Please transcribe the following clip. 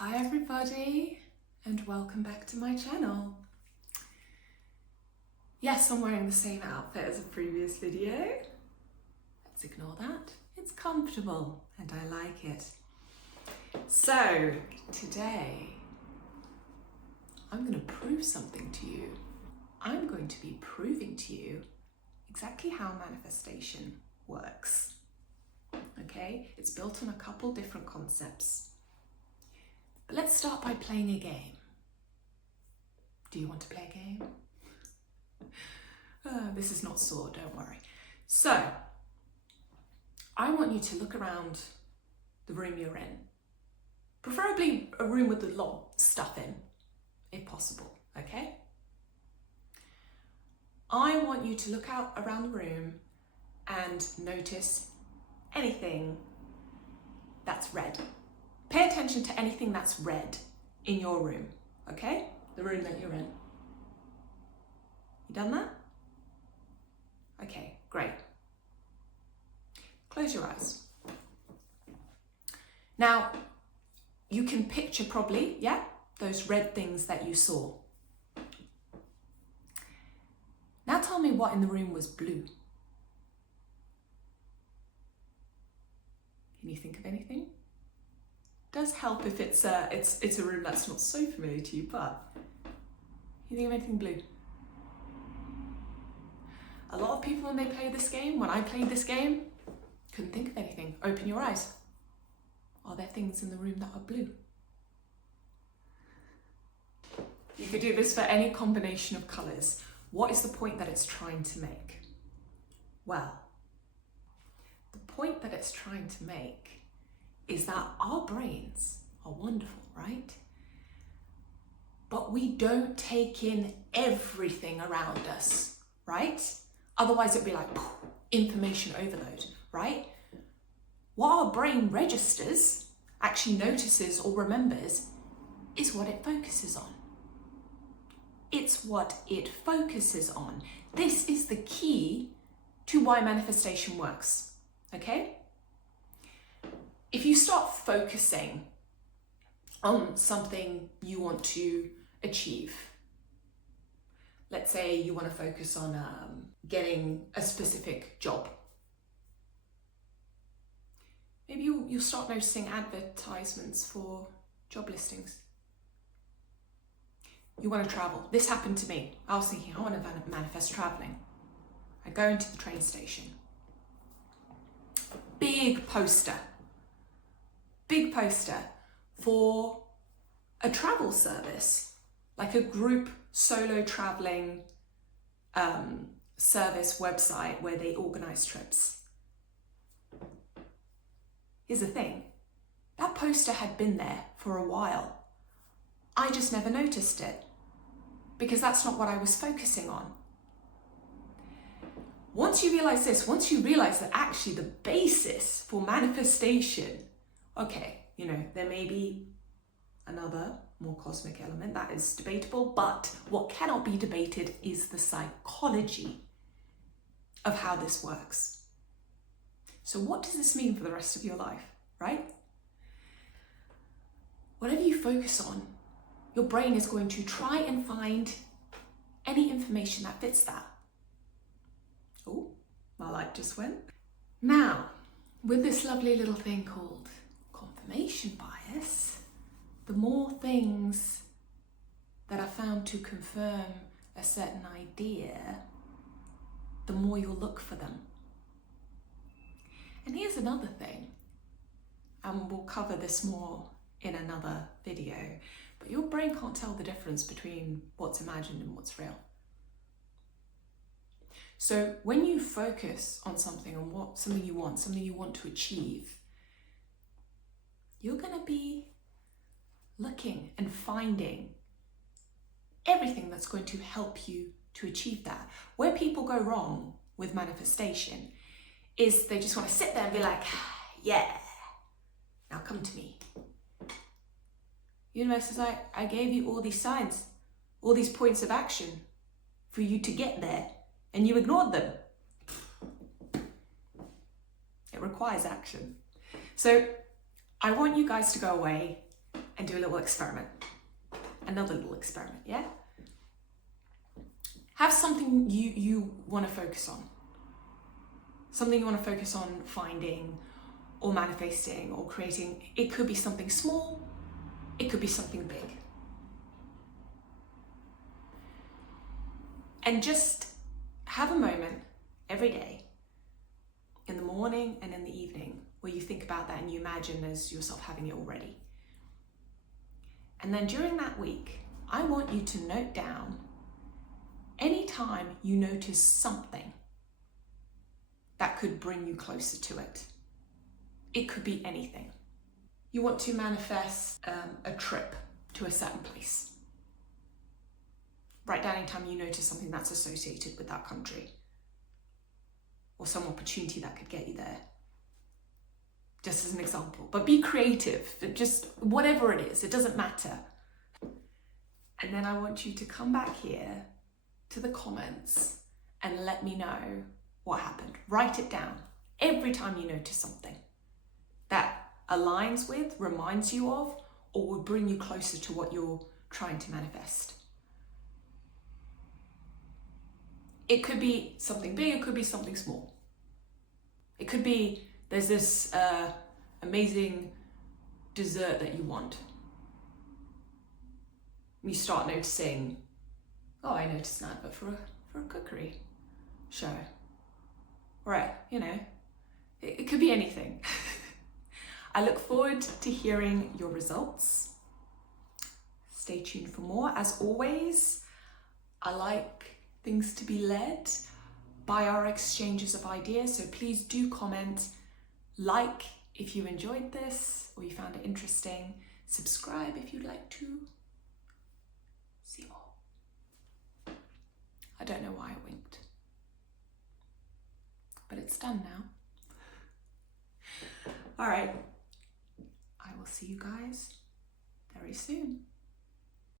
Hi everybody, and welcome back to my channel. Yes, I'm wearing the same outfit as a previous video. Let's ignore that. It's comfortable and I like it. So today, I'm going to prove something to you. I'm going to be proving to you exactly how manifestation works. Okay, it's built on a couple different concepts. But let's start by playing a game. Do you want to play a game? This is not sore, don't worry. So, I want you to look around the room you're in. Preferably a room with a lot of stuff in, if possible, okay? I want you to look out around the room and notice anything that's red. Pay attention to anything that's red in your room, okay? The room that you're in. You done that? Okay, great. Close your eyes. Now, you can picture probably, yeah, those red things that you saw. Now tell me what in the room was blue. Can you think of anything? Does help if it's a room that's not so familiar to you, but you think of anything blue? A lot of people when they play this game, when I played this game, couldn't think of anything. Open your eyes. Are there things in the room that are blue? You could do this for any combination of colours. What is the point that it's trying to make? Well, the point that it's trying to make is that our brains are wonderful, right? But we don't take in everything around us, right? Otherwise it'd be like information overload, right? What our brain registers, actually notices or remembers, is what it focuses on. It's what it focuses on. This is the key to why manifestation works, okay? If you start focusing on something you want to achieve, let's say you want to focus on getting a specific job. Maybe you'll start noticing advertisements for job listings. You want to travel. This happened to me. I was thinking, I want to manifest traveling. I go into the train station. Big poster for a travel service, like a group solo traveling service website where they organize trips. Here's the thing, that poster had been there for a while. I just never noticed it because that's not what I was focusing on. Once you realize this, once you realize that actually the basis for manifestation, okay, you know, there may be another more cosmic element that is debatable, but what cannot be debated is the psychology of how this works. So what does this mean for the rest of your life, right? Whatever you focus on, your brain is going to try and find any information that fits that. Oh, my light just went. Now, with this lovely little thing called confirmation bias, the more things that are found to confirm a certain idea, the more you'll look for them. And here's another thing, and we'll cover this more in another video, but your brain can't tell the difference between what's imagined and what's real. So when you focus on something, on something you want to achieve, you're going to be looking and finding everything that's going to help you to achieve that. Where people go wrong with manifestation is they just want to sit there and be like, yeah, now come to me. Universe is like, I gave you all these signs, all these points of action for you to get there, and you ignored them. It requires action. So I want you guys to go away and do a little experiment. Another little experiment, yeah? Have something you want to focus on. Something you want to focus on finding or manifesting or creating. It could be something small, it could be something big. And just have a moment every day, in the morning and in the evening, where you think about that and you imagine as yourself having it already. And then during that week, I want you to note down anytime you notice something that could bring you closer to it. It could be anything. You want to manifest a trip to a certain place. Write down anytime you notice something that's associated with that country or some opportunity that could get you there. Just as an example. But be creative. Just whatever it is, it doesn't matter. And then I want you to come back here to the comments and let me know what happened. Write it down every time you notice something that aligns with, reminds you of, or will bring you closer to what you're trying to manifest. It could be something big, it could be something small. It could be there's this amazing dessert that you want. You start noticing, oh, I noticed an advert for a cookery show. Right, you know, it could be anything. I look forward to hearing your results. Stay tuned for more. As always, I like things to be led by our exchanges of ideas, so please do comment, like if you enjoyed this or you found it interesting, subscribe if you'd like to see more. I don't know why I winked, but it's done now. All right, I will see you guys very soon.